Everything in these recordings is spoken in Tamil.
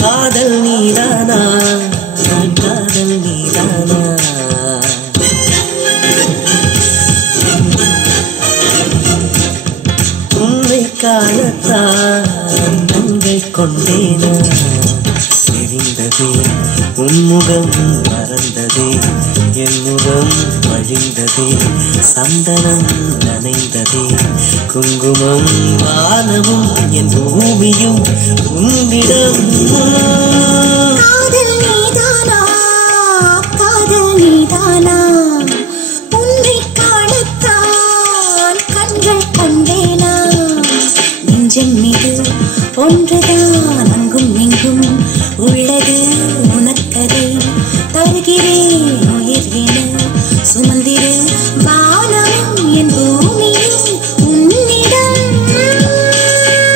காதல் நீதானா காதல் நீதானா உன்னை காணத்தான் நங்கை கொண்டேனா தெரிந்ததே உன்முகம் மறந்ததே என் முகம் வழிந்ததே சந்தனம் நனைந்ததே குங்குமம் வானமும் என் பூமியும் உன்னிடம் காதல் நீதானா காதல் நீதானா உன்னை காணத்தான் கண்கள் கொண்டேனா நெஞ்சம் மீது ஒன்றுதான் அங்கும் இங்கும் உள்ளது உனக்கதை தருகிறேன் உயிர் என சுமந்திரு வானமும் என் பூமியும் உன்னிடம்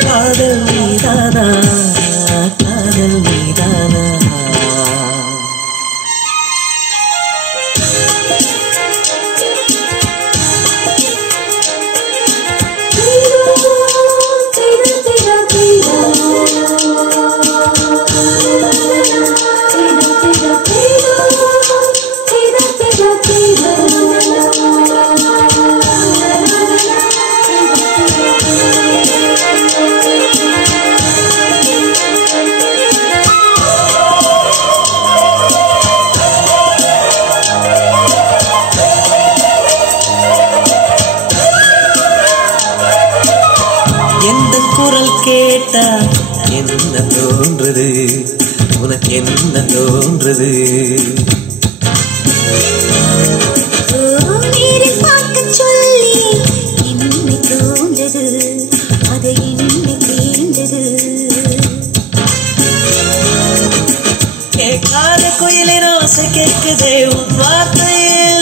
காதல் நீதானா காதல் நீதானா எந்த குரல் கேட்டா என்ன தோன்றது உனக்கு என்ன தோன்றது பார்க்க சொல்லி என்னை தோன்றது அது என்னை தேர்ந்தது கேட்காத குயிலின் ஓசை கேட்குதே உன் வார்த்தையில்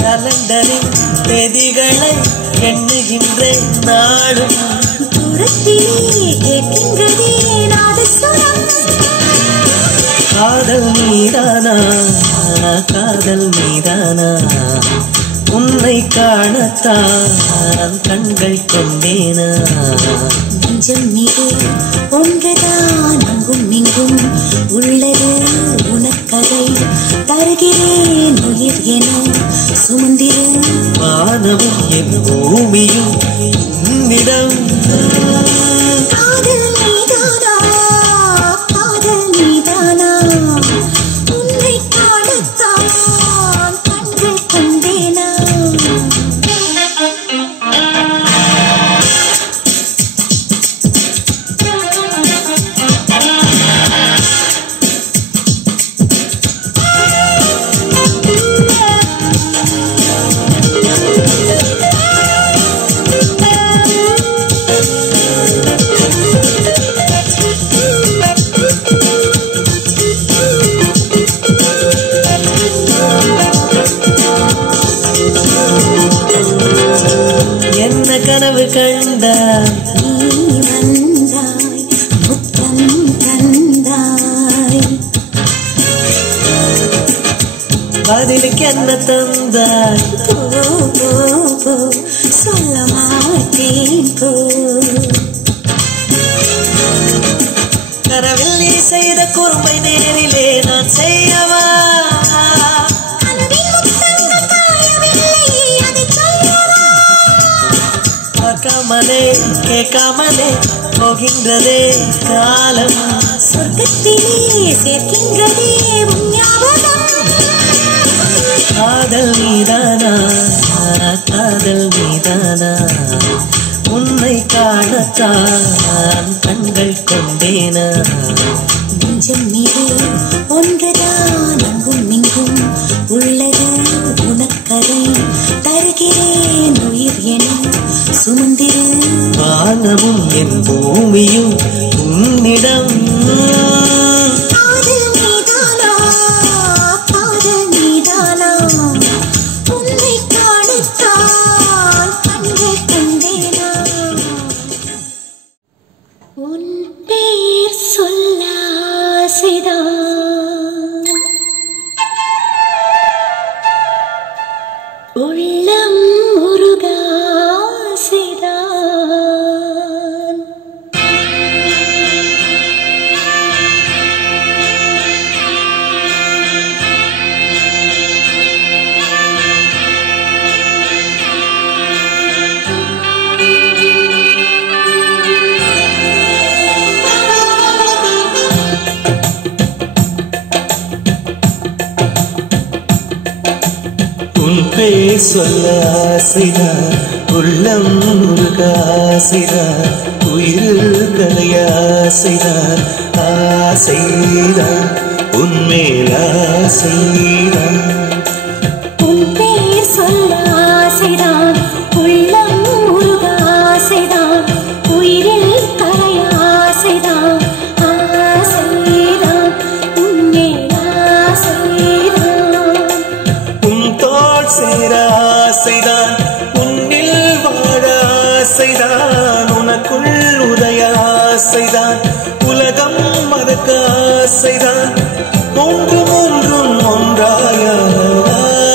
கலண்டரின் தேதிகளை எண்ணுகின்ற நாளும் தூரத்திலே கேட்கின்றதே நாதஸ்வரம் காதல் நீதானா காதல் நீதானா உன்னை காணத்தான் கண்கள் கொண்டேனா நெஞ்சம் மீது ஒன்றுதான் அங்கும் இங்கும் உள்ளது உனக்கதை தருகிறேன் உயிர் என சுமந்திரு வானமும் என் பூமியும் உன்னிடம் காதல் நீதானா காதல் நீதானா உன்னை காணத்தான் கண்கள் கொண்டேனா என்ன கனவு கண்டாய் நீ வந்தாய் முத்தம் தந்தாய் பதிலுக்கு என்ன தந்தாய் போ போ போ சொல்ல மாட்டேன் போ கனவில் நீ செய்த குறும்பை நேரிலே நான் செய்யவா பார்க்காமலே கேட்காமலே போகின்றதே காலம் சொர்க்கத்திலே சேர்க்கின்றதே உன் ஞாபகம் காதல் நீதானா காதல் நீதானா உன்னை காணத்தான் கண்கள் கொண்டேனா நெஞ்சம் மீது ஒன்றுதான் அங்கும் இங்கும் உள்ளது உனக்கதை தருகிறேன் உயிர் என சுமந்திரு வானமும் என் பூமியும் உன்னிடம் காதல் நீதானா காதல் நீதானா உன்னை காணத்தான் கண்கள் கொண்டேனா உன் பேர் சொல்லாமல் உள்ளம் முருகாசைதான் பேர் சொல்ல ஆசைதான் உள்ளம் முருக ஆசைதான் உயிரில் கலைய ஆசைதான் ஆசைதான் உன்மேல் ஆசைதான் உன் பேர் சொல்ல ஆசைதான் உள்ளம் முருக ஆசைதான் உயிரில் கலைய ஆசைதான் ஆசைதான் உன்மேல் ஆசைதான் உன் தோள் சேர ஆசைதான் உன்னில் வாழ ஆசைதான் உனக்குள் உதய ஆசைதான் உலகம் மறக்க ஆசைதான் ஒன்றும் ஒன்றும் ஒன்றாய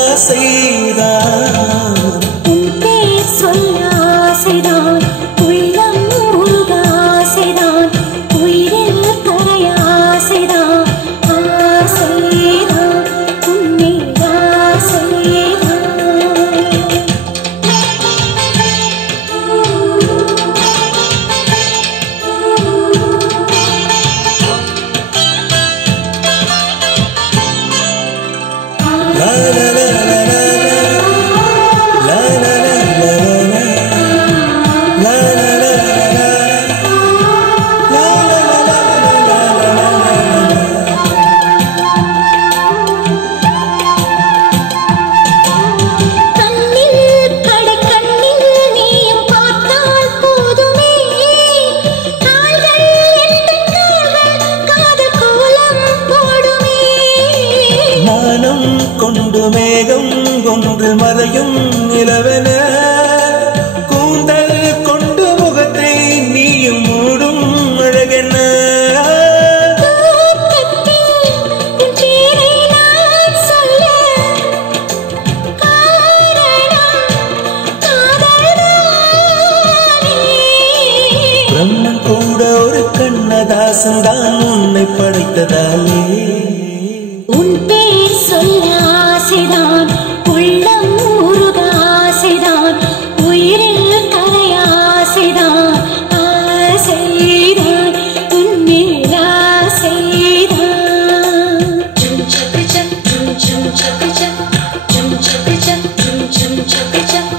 ஆசைதான் உன் பேர் சொல்ல ஆசைதான் உள்ளம் முருக ஆசைதான் உயிரில் கரைய ஆசைதான் ஆசைதான் உன்மேல் ஆசைதான் la la la la la la la la கண்ணில் கடை கண்ணில் நீயும் பார்த்தால் போதுமே கால்கள் எந்தன் கால்கள் காதல் கோலம் போடுமே மானம் கொண்டு மேகம் கொண்டு மறையும் நிலவென கூந்தல் கொண்டு முகத்தை நீயும் மூடும் அழகென தூக்கத்தில் உன் பேரை நான் சொல்ல காரணம் காதல்தானே பிரம்மன் கூட ஒரு கண்ணதாசன் தான் உன்னை படைத்ததாலே உன் பேர் சொல்ல ஆசைதான் உள்ளம் முருக ஆசைதான் உயிரில் கரைய ஆசைதான் ஆசைதான் உன்மேல் ஆசைதான் ஜும் சக்கு சக் ஜும் ஜும் சக்கு சக் ஜும் சக்கு சக் ஜும் ஜும் சக்கு சக்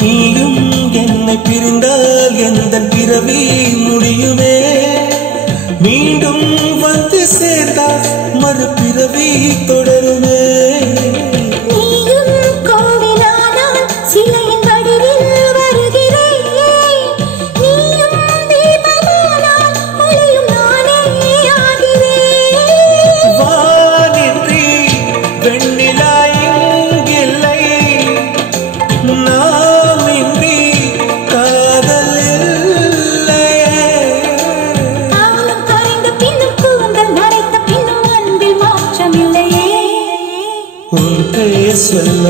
நீயும் என்னை பிரிந்தால் எந்தன் பிறவி முடியுமே மீண்டும் வந்து சேர்ந்தால் மறுபிறவி தொடருமே நீயும் கோவிலானால் சிலையின் வடிவில் வருகிறேன் நீயும் தீபமானால் ஒளியும் நானே ஆகிறேன் வானின்றி வெண்ணிலா இங்கில்லை நாமின்றி காதல் இல்லையே காலம் கரைந்த பின்னும் கூந்தல் நரைத்த பின்னும் அன்பில் மாற்றமில்லையே உன் பேர் சொல்ல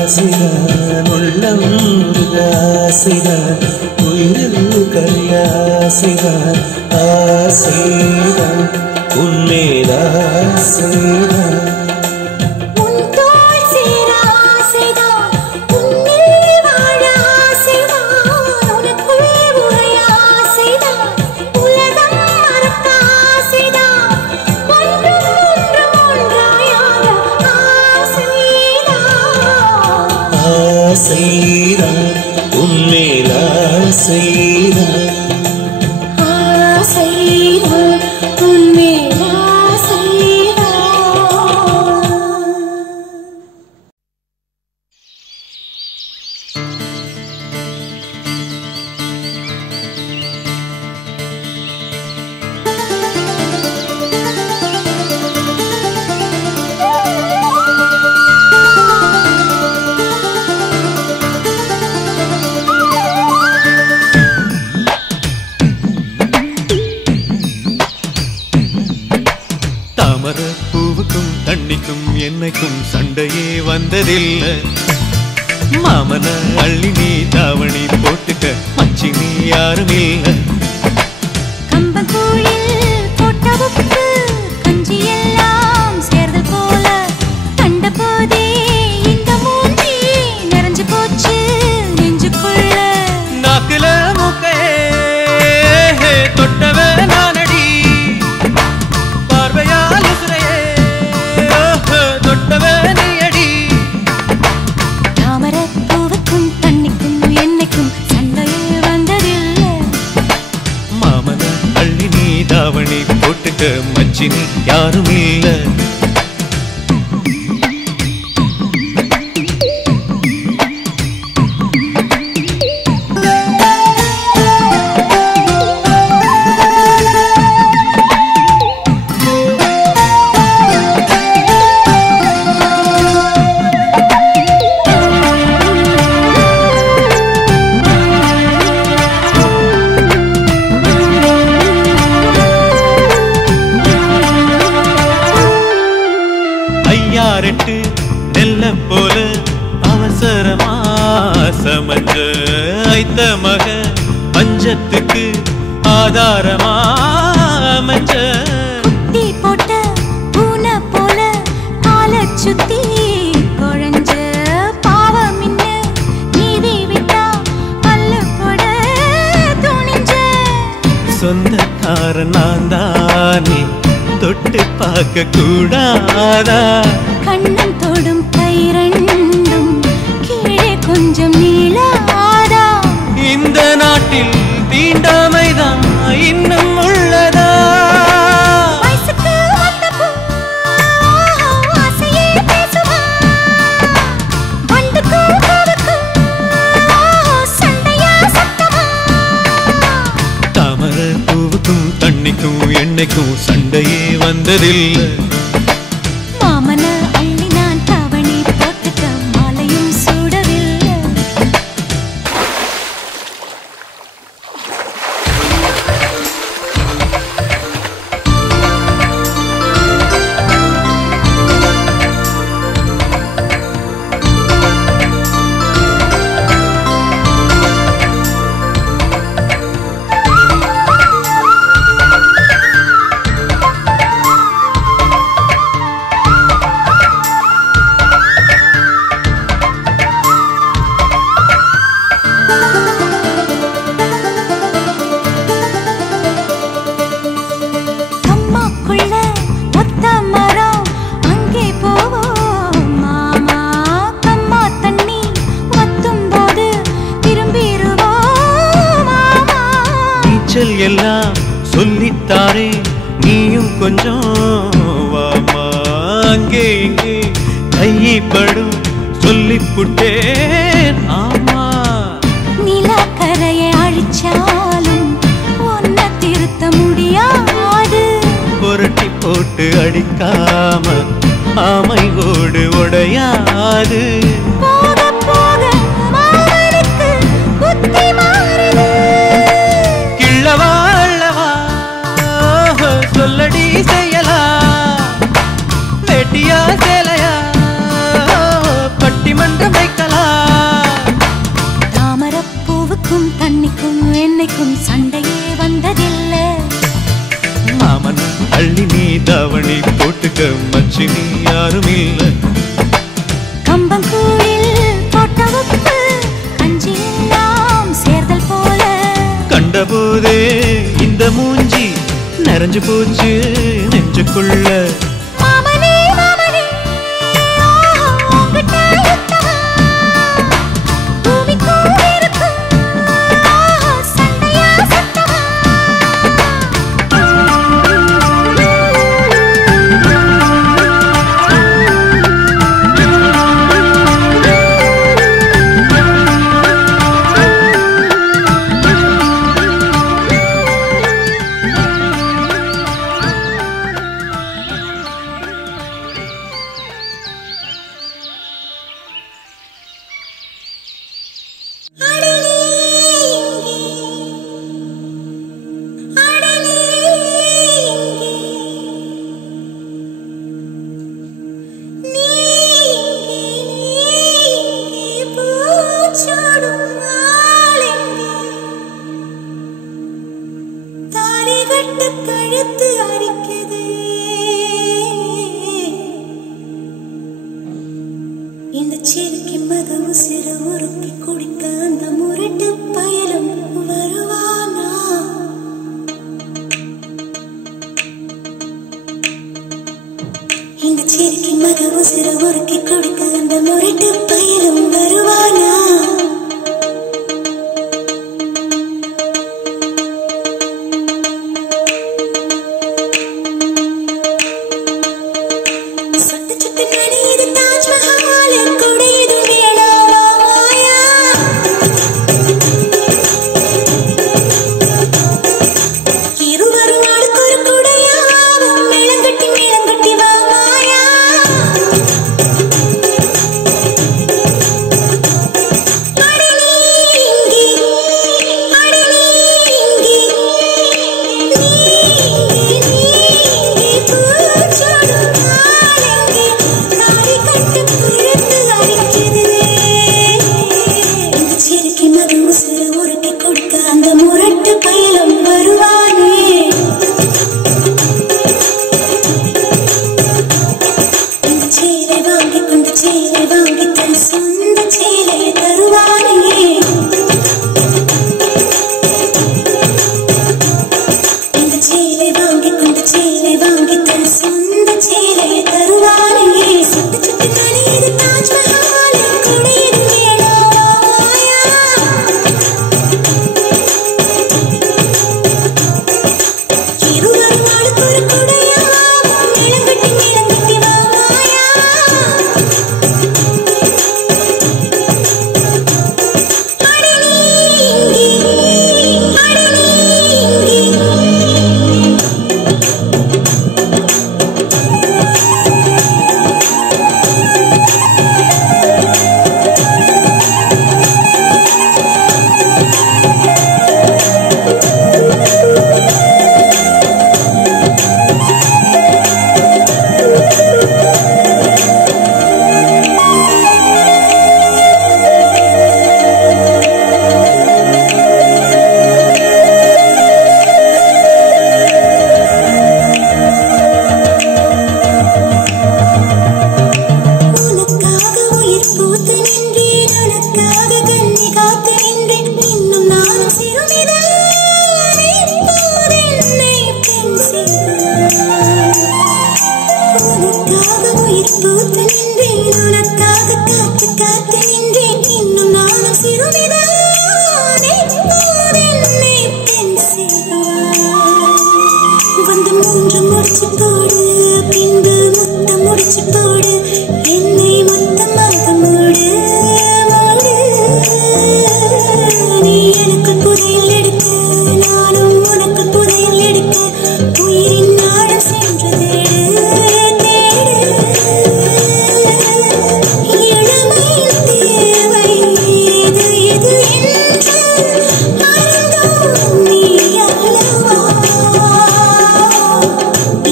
ஆசைதான் உள்ளம் முருக ஆசைதான் உயிரில் கரைய ஆசைதான் ஆசைதான் உன்மேல் ஆசைதான் உன் தோள் சேர ஆசைதான் உன்னில் வாழ ஆசைதான் உனக்குள் உறைய ஆசைதான் உலகம் மறக்க ஆசைதான் ஒன்றும் ஒன்றும் ஒன்றாயாக ஆசைதான் ஆசைதான் உன்மேல் ஆசைதான் ஆசைதான் உன்மேல் ஆசைதான் தண்ணிக்கும் என்னைக்கும் சண்டையே வந்ததில்லை. மாமன அள்ளி நீ தாவணி போட்டுக்க மச்சி நீ யாரும் இல்ல. கம்பங்கூழில் போட்ட உப்பு கஞ்சி எல்லாம் சேர்தல் போல கண்ட போதே இந்த மூஞ்சி நிறைஞ்சு போச்சு நெஞ்சுக்குள்ள. நாக்குல மூக்கையே தொட்டவே நானடி, பார்வையால் உசுரையே தொட்டவே நீயடி. தாமரப்பூவுக்கும் தண்ணிக்கும் என்னைக்கும் சண்டையே வந்ததில்லை. மாமன அள்ளி நீ தாவணி போட்டுக்க மச்சி நீ யாரும் இல்ல. ஐயாரெட்டு நெல்ல போல அவசரமா சமஞ்ச ஐத்த மக பஞ்சத்துக்கு ஆதாரமா அமைஞ்ச. குட்டி போட்ட பூனை போல காலை சுத்தி குழஞ்ச பாவம் இன்ன நீதி விட்டா பல்லு போட துணிஞ்ச. சொந்தக்காரன் நான் தானே தொட்டு பார்க்க கூடாதா? கண்ணன் தொடும் கை ரெண்டும் கீழே கொஞ்சம் நீளாதா? இந்த நாட்டில் தீண்டாமைதான் இன்னும் உள்ளதா? வயசுக்கு வந்த பூ ஆசையே பேசுமா? வண்டுக்கும் பூவுக்கும் சண்டையா சத்தமா? தாமர பூவுக்கும் தண்ணிக்கும் எண்ணெய்க்கும் சண்டையே வந்ததில்லை. மாமன அள்ளி நான் தாவணி போட்டுக்க மாலையும் சூடவில்லை. அம்மாக்குள்ள ஒத்த மரம் அங்கே போவோம் மாமா. கம்மா தண்ணி வத்தும் போது திரும்பிடுவோம் மாமா. நீச்சல் எல்லாம் சொல்லித்தாரே நீயும் கொஞ்சம் வாமா. அங்கே இங்கே கைப்படும் சொல்லிப்புட்டேன் ஆமா. நிலக்கரையை அழிச்சாலும் ஒன்ன திருத்த முடியாது. புரட்டி போட்டு அடிக்காம ஆமை ஓடு உடையாது. போக போக மாமனுக்கு புத்தி மாறுது. கிள்ளவா அள்ளவா சொல்லடி செய்யலா. வெட்டியா சேலையா பட்டிமன்றம் வைக்கலாம். தாமரப்பூவுக்கும் தண்ணிக்கும் என்னைக்கும் சண்டையே வந்ததில்லை. மாமன் அள்ளி நீ தாவணி போட்டுக்க மச்சி நீ யாரும் இல்ல. கம்பங்கூழில் போட்ட உப்பு கஞ்சி எல்லாம் சேர்தல் போல கண்டபோதே இந்த மூஞ்சி நிறைஞ்சு போச்சு நெஞ்சுக்குள்ள. மாமனே மாமனே உங்கிட்ட யுத்தமா? பூமிக்கும் இருக்கும் சண்டையா சத்தமா? இழுத்து அரிக்குது. இந்த சிறுக்கி மத உசிர உருக்கி குடிக்க அந்த முரட்டு பயலும் வருவானா? இந்த சிறுக்கி மத உசிர உருக்கி குடிக்க அந்த முரட்டு பயலும் வருவானா?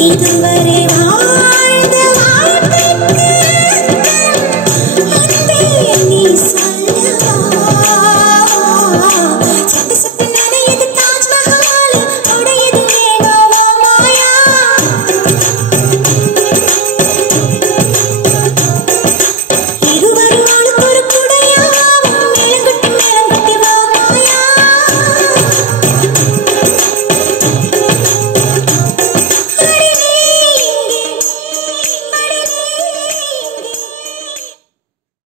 இது